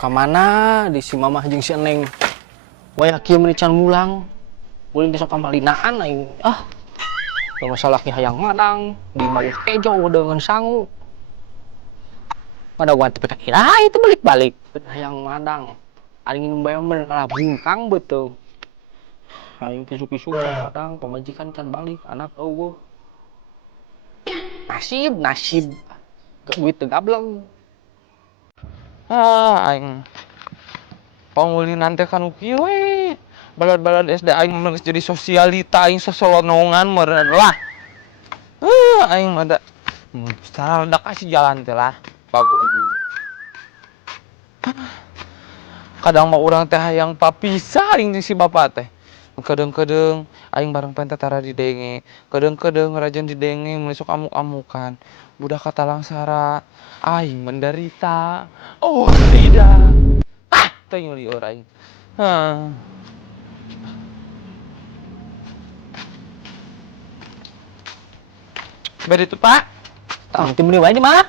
Kamana di si mamah jeung si Neng. Waya kieu meuni can mulang. Ulin desa pamalinaan aing. Masalah ki hayang madang di mau kejo dengan sangu. Pada waktu PKI itu balik-balik hayang madang. Aing bayang kalah bungkang betul. Aing kisu-kisu madang pemajikan can balik anak eueuh. Nasib. Duit teu gableng. Aing pangulinan teh kan kieu we. Balad-balad SD aing mah geus jadi sosialita aing sosolonongan meureun lah. Aing mah da secara da kasih jalan teh lah. Bagus. Kadang mah urang teh hayang papisah aing jeung si bapa teh. Kadang-kadang aing bareng penta tara di denge. Kadang-kadang rajan di denge mulai sok amuk-amukan. Budak kata langsara aing menderita. Oh tidak. Teuing lieur aing. Bari itu, Pak. Tang ti meuni wae di mana?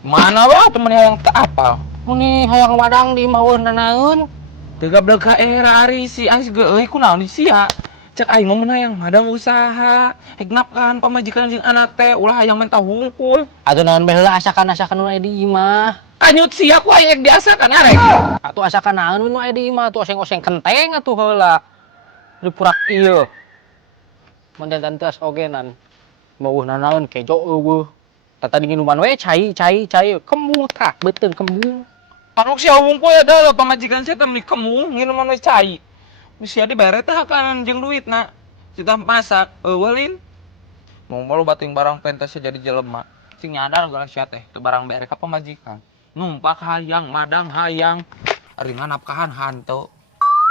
Mana wah temen hayang teu apal. Meuni hayang madang di maweuh nanaeun. Teu gablek ka era ari si aing geus euy kunaon di sia. Cek aing mah hayang madang usaha. Hek napkan pamajikan jeung anak teh ulah hayang menta hungkul. Atuh naon bae heula asakan-asakan nu aya di imah. Kanyut sia ku hayang diasakan arek. Atuh asakan naon nu aya di imah atuh oseng-oseng kenteng atuh heula. Di purak ieu. Mun danten teu ogenan. Maweuh nanaeun kejo eueuh. Tata di minuman we cai. Kembung tah beuteung kembung. Manuk sia hungkul ya da pamajikan sia teh meuli kemung minuman we cai. Sia dibere teh hakanan jeung duitna. Kita masak eueuh lin. Mau malu bating barang pentas jadi jelema. Sing nyadar geus sia teh teu barang bere ka pamajikan. Numpak hayang madang hayang. Ari nganapkahan hanteu.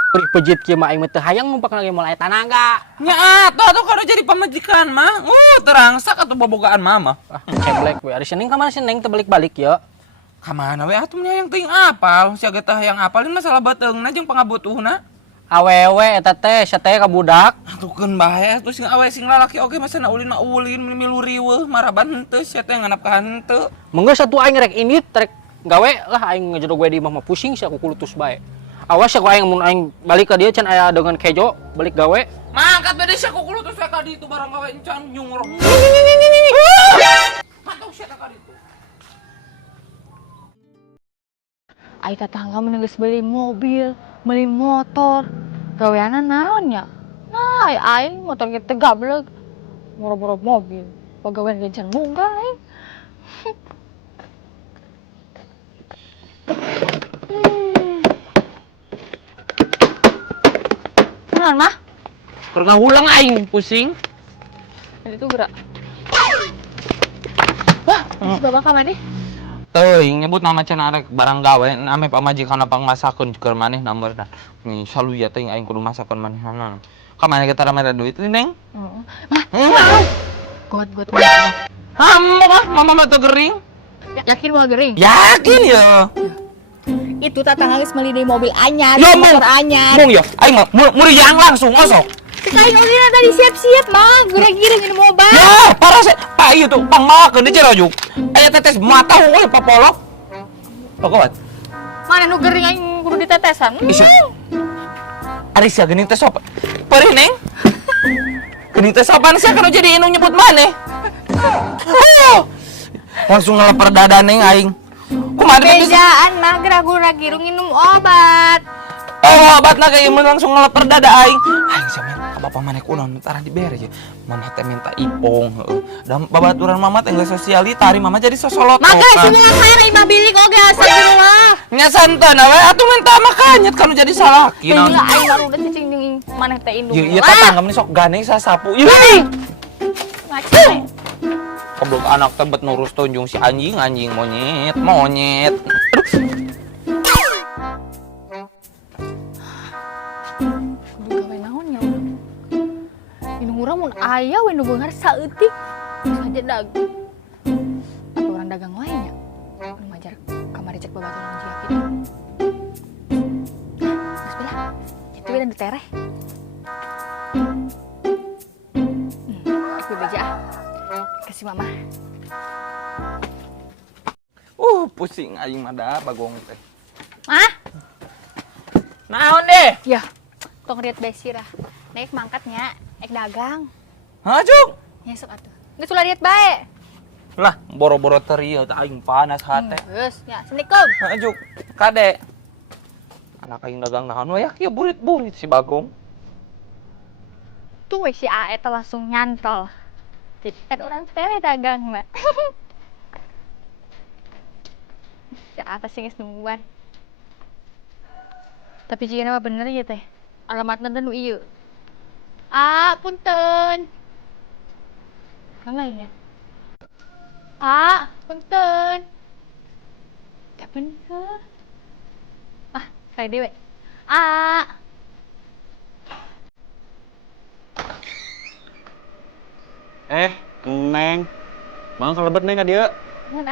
Perih pejit kieu mah aing mah teu hayang numpak lagi mulai tanaga. Nya atuh kada jadi pamajikan mah. Terangsak atuh bobogaan mama. Ceblek we. Ari Sening ka mana Sening teu balik-balik ya. Ka mana we atuh nya yang teuing apal. Sia ge teh hayang apalin masalah bateungna jeung pangabutuhna. Awewe eta teh sia teh ka budak. Atuhkeun bae atuh sing awe sing lalaki oge mah sana ulin milu riweuh maraban henteu sia teh nganap ka henteu. Menggeus atuh aing rek ini rek gawe lah aing ngejodog we di imah mah pusing sia ku kulutus bae. Awas ya ku aing mun aing balik ka dieu can aya dengan kejo balik gawe. Mangkat bade sia ku kulutus we ka ditu barang gawe encan nyungro. Pantau sia ka ditu. Ai tatangga mun geus beli mobil, beli motor, gaweana naon nya? Nah, aing motor ge teu gablek. Moro-moro mobil, pagawean ge can munggah aing. Naon mah? Keur ngahulang aing pusing. Itu gerak. Wah, bapak ka maneh? Teuing nyebut nama can arek barang gawe ame pamajikan pang masakeun keur maneh nomorna. Nih saluya teuing aing kudu masakeun manehna. Ka maneh kita ramada duit ini, Neng? Mah. Got. Mama mah teu gering. Yakin mau gering? Yakin ya. Itu tatangga geus meuli deui mobil anyar, Ya, motor anyar. Mung ya, aing mah muriang langsung osok. Kain ulina tadi siap-siap mah, gurang-giring ini mobil. Ya, parah sih. Pak ieu tuh pang makeun di Cirojuk. Aya tetes mata euy papolok. Pokok. Mana nu gering aing kudu ditetesan. Isi. Ari sia geuning teh sop. Perih, Neng. Geuning teh sopan sia kana jadi inu nyebut maneh. Langsung ngelepar dada Neng aing. Kumaha Bedaan mah gurang-girung minum obat. Obatna kayak ieu langsung ngelepar dada aing. Aing sia men ka bapa maneh kunaon tara dibere je. Mama teh minta ipong, heeh. Dan babaturan mama teh geus sosialita, ari mama jadi sosolot. Maka semua hayang imah bilik oge astagfirullah. Nya santeuna we atuh minta makanyet kanu jadi salaki naon. Iya aing baru udah cicing jeung maneh teh indung. Ieu tatangga meni sok gandeng sasapu. Ieu. Macam. Goblok anak teh bet nurus tunjung si anjing monyet. Aduh. Kudu gawe naon nya urang. Indung urang mun aya we nu beunghar saeutik. Saja dag. Atuh urang dagang wae nya. Nu majar kamari cek babaturan jiak kitu. Bismillah. Itu we dan ditereh. Aku beja. Kasih mama. Pusing aing mah da bagong teh. Ah, Naon deh? ya. Tong liat bae lah. Naik mangkatnya, ek dagang. Hah, Juk? Nyesek atuh. Geus ulah liat bae. Lah, boro-boro terieu teh aing panas hate. Geus, ya, assalamualaikum. Hah, Juk. Kade. Anak aing dagang naon we ya? Kieu burit-burit si Bagong. Tuh we si Ae teh langsung nyantol. Jadi kan orang teh dagang mah. Si A pasti geus nungguan. Tapi jika nama bener ya teh. Alamatna teh nu ieu. Punten. Mana ya? Punten. Tak bener. Kayak dewe. Neng. Mang kalebet neng ka dieu. Mun